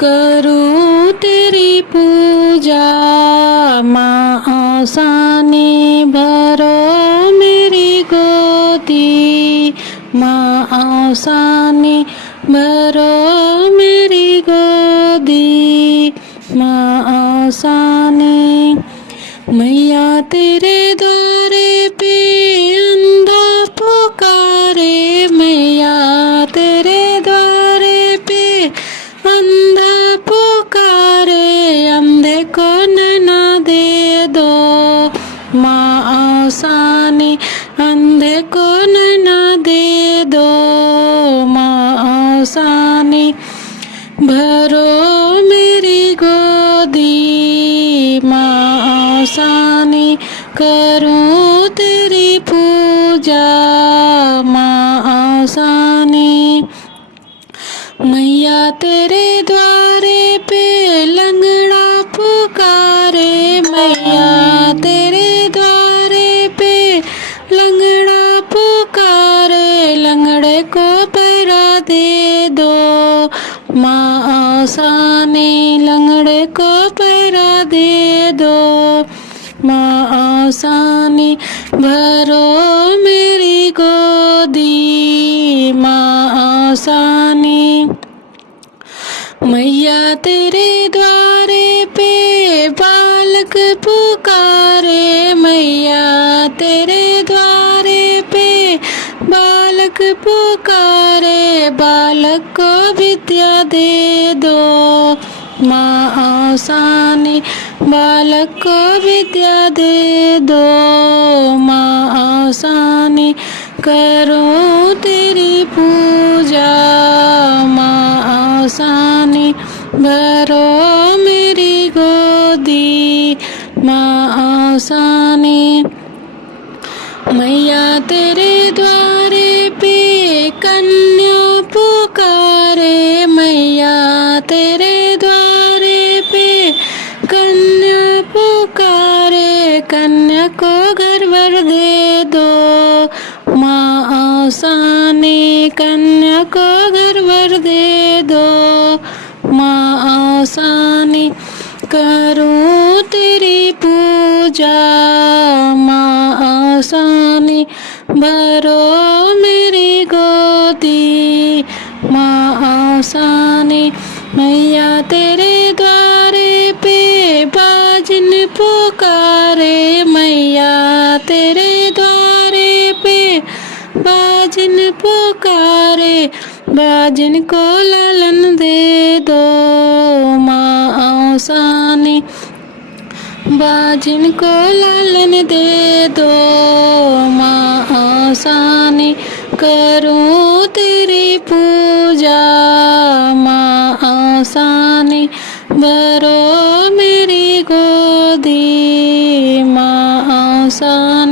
करूं तेरी पूजा। माँ आसानी भरो मेरी गोदी, माँ आसानी भरो मेरी गोदी, माँ आसानी। मैया तेरे द्वारे पे अंधा पुकारे, मैया तेरे द्वारे पे अंधा पुकारे, अंधे को नैना दे दो। माँ आसानी अंधे को नैना दे दो, माँ आसानी भरो मेरी गोदी, माँ आसानी करूं तेरी पूजा। माँ आसानी। मैया तेरे द्वारे पे लंगड़ा पुकारे, मैया तेरे द्वारे पे लंगड़ा पुकारे, लंगड़े को पैरा दे दो। माँ आसानी लंगड़े को पैरा दे दो, माँ आसानी भरो मेरी गोदी, माँ आसानी। मैया तेरे द्वारे पे बालक पुकारे, मैया तेरे द्वारे पे बालक पुकारे, बालक को विद्या दे दो। माँ आसानी बालक को विद्या दे दो, माँ आसानी करूं तेरी पूजा। माँ आसानी भरो मेरी गोदी, माँ आसानी। मैया तेरे द्वारे पे कन्या पुकारे, मैया तेरे द्वारे पे कन्या पुकारे, कन्या को घर वर दे दो। माँ आसानी कन्या को घर वर दे दो, माँ आसानी करूं तेरी पूजा। माँ आसानी भरो मेरी गोदी, माँ आसानी। मैया तेरे द्वारे पे बाजिन पुकारे, मैया तेरे द्वारे पे बाजिन पुकारे, बाजिन को लालन दे दो। माँ आसानी बाजिन को लालन दे दो, माँ आसानी करूं तेरी पूजा। माँ आसानी भरो मेरी गोदी, माँ आसानी।